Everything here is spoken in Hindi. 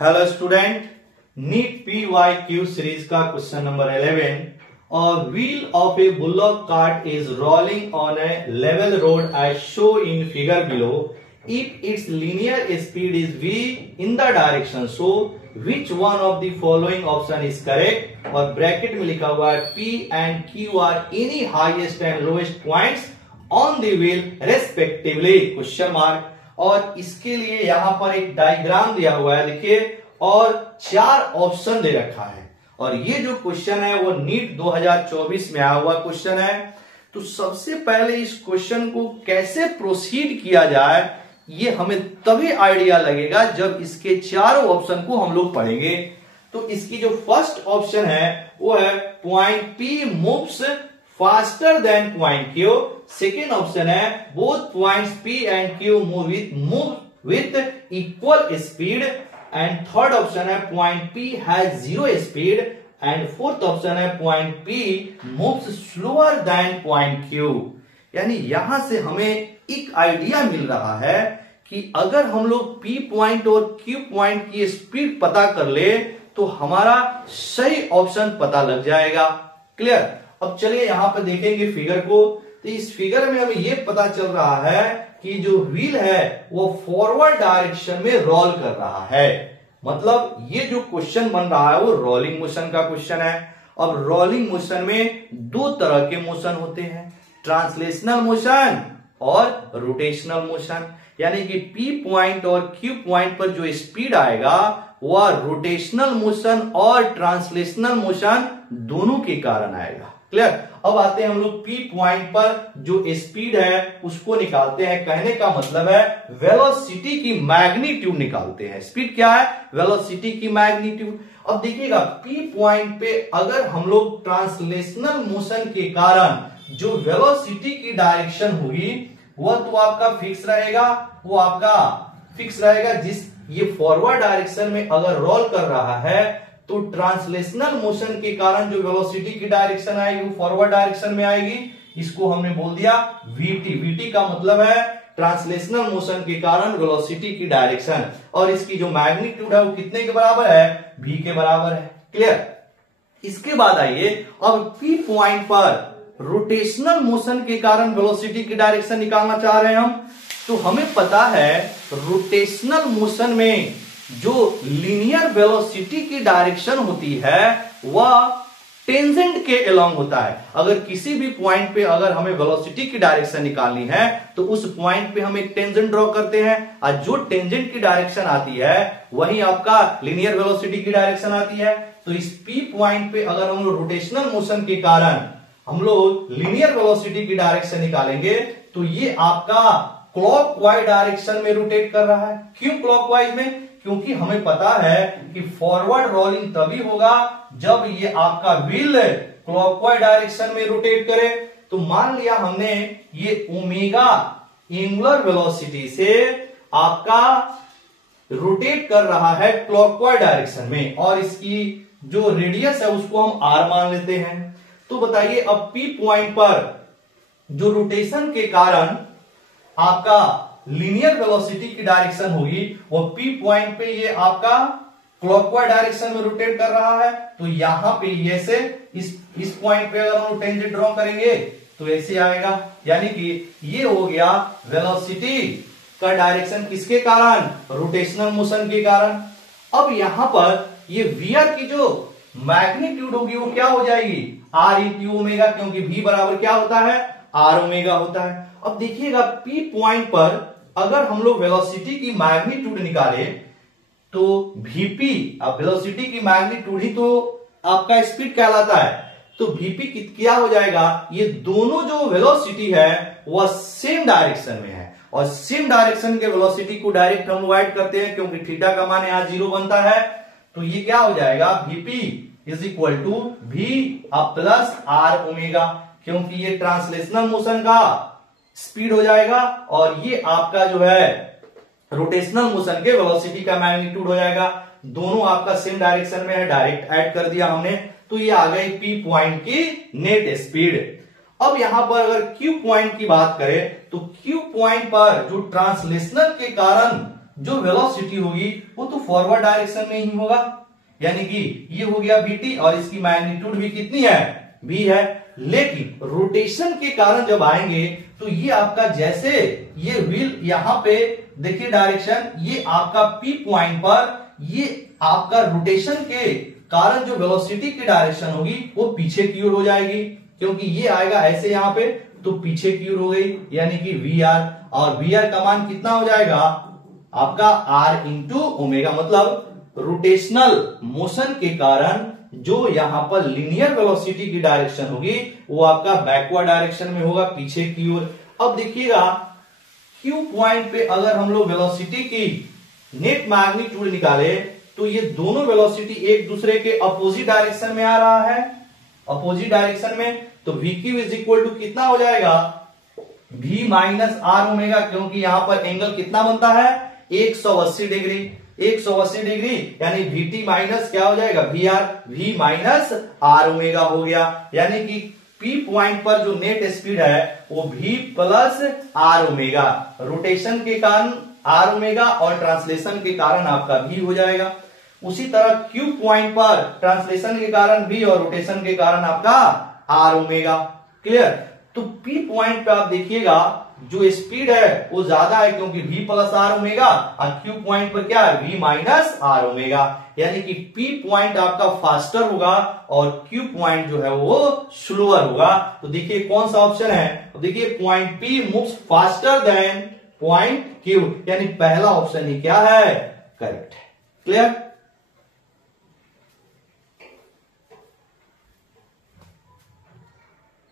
Hello student, NEET PYQ series का क्वेश्चन नंबर 11। और wheel of a bullock cart is rolling on a level road as show in figure below. If its linear speed is v in the direction so which one of the following option is correct. और ब्रैकेट में लिखा हुआ है P and Q are any highest and lowest points on the wheel respectively question mark. और इसके लिए यहां पर एक डायग्राम दिया हुआ है, देखिए, और 4 ऑप्शन दे रखा है। और ये जो क्वेश्चन है वो नीट 2024 में आया हुआ क्वेश्चन है। तो सबसे पहले इस क्वेश्चन को कैसे प्रोसीड किया जाए ये हमें तभी आइडिया लगेगा जब इसके 4 ऑप्शन को हम लोग पढ़ेंगे। तो इसकी जो फर्स्ट ऑप्शन है वो है point P moves faster than point Q। Second option है both points P and Q move with equal speed. And third option है point P has zero speed. And fourth option है point P moves slower than point Q। यानी यहां से हमें एक आइडिया मिल रहा है कि अगर हम लोग P पॉइंट और Q पॉइंट की स्पीड पता कर ले तो हमारा सही ऑप्शन पता लग जाएगा। क्लियर। अब चलिए यहां पर देखेंगे फिगर को। तो इस फिगर में हमें यह पता चल रहा है कि जो व्हील है वो फॉरवर्ड डायरेक्शन में रोल कर रहा है। मतलब ये जो क्वेश्चन बन रहा है वो रोलिंग मोशन का क्वेश्चन है। अब रोलिंग मोशन में 2 तरह के मोशन होते हैं, ट्रांसलेशनल मोशन और रोटेशनल मोशन। यानी कि P पॉइंट और Q पॉइंट पर जो स्पीड आएगा वह रोटेशनल मोशन और ट्रांसलेशनल मोशन दोनों के कारण आएगा। क्लियर। अब आते हैं हम लोग P पॉइंट पर जो स्पीड है उसको निकालते हैं। कहने का मतलब है वेलोसिटी की मैग्नीट्यूड निकालते हैं। स्पीड क्या है? वेलोसिटी की मैग्नीट्यूड। अब देखिएगा P पॉइंट पे अगर हम लोग ट्रांसलेशनल मोशन के कारण जो वेलोसिटी की डायरेक्शन हुई वह तो आपका फिक्स रहेगा, वो आपका फिक्स रहेगा। जिस ये फॉरवर्ड डायरेक्शन में अगर रोल कर रहा है तो ट्रांसलेशनल मोशन के कारण जो वेलोसिटी की डायरेक्शन आएगी वो फॉरवर्ड डायरेक्शन में आएगी। इसको हमने बोल दिया VT। VT का मतलब है ट्रांसलेशनल मोशन के कारण वेलोसिटी की डायरेक्शन। और इसकी जो मैग्नीट्यूड है वो कितने के बराबर है? V के बराबर है। क्लियर। इसके बाद आइए अब P पॉइंट पर रोटेशनल मोशन के कारण वेलोसिटी की डायरेक्शन निकालना चाह रहे हैं हम। तो हमें पता है रोटेशनल मोशन में जो लीनियर वेलोसिटी की डायरेक्शन होती है वह टेंजेंट के अलोंग होता है। अगर किसी भी पॉइंट पे अगर हमें वेलोसिटी की डायरेक्शन निकालनी है तो उस पॉइंट पे हम एक टेंजेंट ड्रॉ करते हैं और जो टेंजेंट की डायरेक्शन आती है वही आपका लीनियर वेलोसिटी की डायरेक्शन आती है। तो इस P पॉइंट पे अगर हम लोग रोटेशनल मोशन के कारण हम लोग लीनियर वेलोसिटी की डायरेक्शन निकालेंगे तो ये आपका क्लॉकवाइज डायरेक्शन में रोटेट कर रहा है। क्यों क्लॉकवाइज में? क्योंकि हमें पता है कि फॉरवर्ड रोलिंग तभी होगा जब ये आपका व्हील क्लॉकवाइज डायरेक्शन में रोटेट करे। तो मान लिया हमने ये ओमेगा एंगुलर वेलोसिटी से आपका रोटेट कर रहा है क्लॉकवाइज डायरेक्शन में और इसकी जो रेडियस है उसको हम R मान लेते हैं। तो बताइए अब P पॉइंट पर जो रोटेशन के कारण आपका लीनियर वेलोसिटी की डायरेक्शन होगी वो P पॉइंट पे ये आपका क्लॉकवाइज डायरेक्शन में रोटेट कर रहा है। तो यहां पे ये से इस पॉइंट पे अगर हम टेंजेंट ड्रॉ करेंगे तो ऐसे आएगा। यानी कि ये हो गया वेलोसिटी का डायरेक्शन किसके कारण? रोटेशनल मोशन के कारण। अब यहां पर ये VR की जो मैग्नीट्यूड होगी वो क्या हो जाएगी? R × ओमेगा, क्योंकि V बराबर क्या होता है? R ओमेगा होता है। अब देखिएगा P पॉइंट पर अगर हम लोग वेलोसिटी की मैग्नीट्यूड निकाले तो VP, अब वेलोसिटी की मैग्नीट्यूड ही तो आपका स्पीड कहलाता है। तो VP क्या हो जाएगा? ये दोनों जो वेलोसिटी है वह सेम डायरेक्शन में है और सेम डायरेक्शन के वेलोसिटी को डायरेक्ट हम लोग ऐड करते हैं क्योंकि थीटा का मान यहां 0 बनता है। तो ये क्या हो जाएगा? VP is equal to V plus R omega, क्योंकि ये ट्रांसलेशनल मोशन का स्पीड हो जाएगा और ये आपका जो है रोटेशनल मोशन के वेलोसिटी का मैग्नीट्यूड हो जाएगा। दोनों आपका सेम डायरेक्शन में है, डायरेक्ट ऐड कर दिया हमने। तो ये आ गई P पॉइंट की नेट स्पीड। अब यहां पर अगर Q पॉइंट की बात करें तो Q पॉइंट पर जो ट्रांसलेशनल के कारण जो वेलोसिटी होगी वो तो फॉरवर्ड डायरेक्शन में ही होगा, यानी कि ये हो गया vt और इसकी मैग्नीट्यूड भी कितनी है, v है। लेकिन रोटेशन के कारण जब आएंगे तो ये आपका जैसे ये व्हील यहां पे देखिए डायरेक्शन, ये आपका p पॉइंट पर ये आपका रोटेशन के कारण जो वेलोसिटी की डायरेक्शन होगी वो पीछे की ओर हो जाएगी, क्योंकि ये आएगा ऐसे यहां पे तो पीछे की ओर हो गई, यानी कि vr, और vr का मान कितना हो जाएगा आपका r इंटू ओमेगा, मतलब रोटेशनल मोशन के कारण जो यहां पर लीनियर वेलोसिटी की डायरेक्शन होगी वो आपका बैकवर्ड डायरेक्शन में होगा, पीछे की ओर। अब देखिएगा Q पॉइंट पे अगर हम लोग वेलोसिटी की नेट मैग्नीट्यूड निकाले तो ये दोनों वेलोसिटी एक दूसरे के अपोजिट डायरेक्शन में आ रहा है, अपोजिट डायरेक्शन में, तो VQ इज इक्वल टू कितना हो जाएगा V माइनस आर ओमेगा, क्योंकि यहां पर एंगल कितना बनता है 180 डिग्री, 180 डिग्री, यानी VT माइनस क्या हो जाएगा VR, V minus R omega हो गया, यानी कि P पॉइंट पर जो नेट स्पीड है वो V plus R omega, rotation के कारण आर ओमेगा और ट्रांसलेशन के कारण आपका V हो जाएगा। उसी तरह Q पॉइंट पर ट्रांसलेशन के कारण V और रोटेशन के कारण आपका आर ओमेगा। क्लियर? तो P पॉइंट पे आप देखिएगा जो स्पीड है वो ज्यादा है, क्योंकि V प्लस आर ओमेगा, और Q पॉइंट पर क्या है V माइनस आर ओमेगा, यानी कि P पॉइंट आपका फास्टर होगा और Q पॉइंट जो है वो स्लोअर होगा। तो देखिए कौन सा ऑप्शन है, तो देखिए point P moves faster than point Q, यानी पहला ऑप्शन ही क्या है करेक्ट है। क्लियर?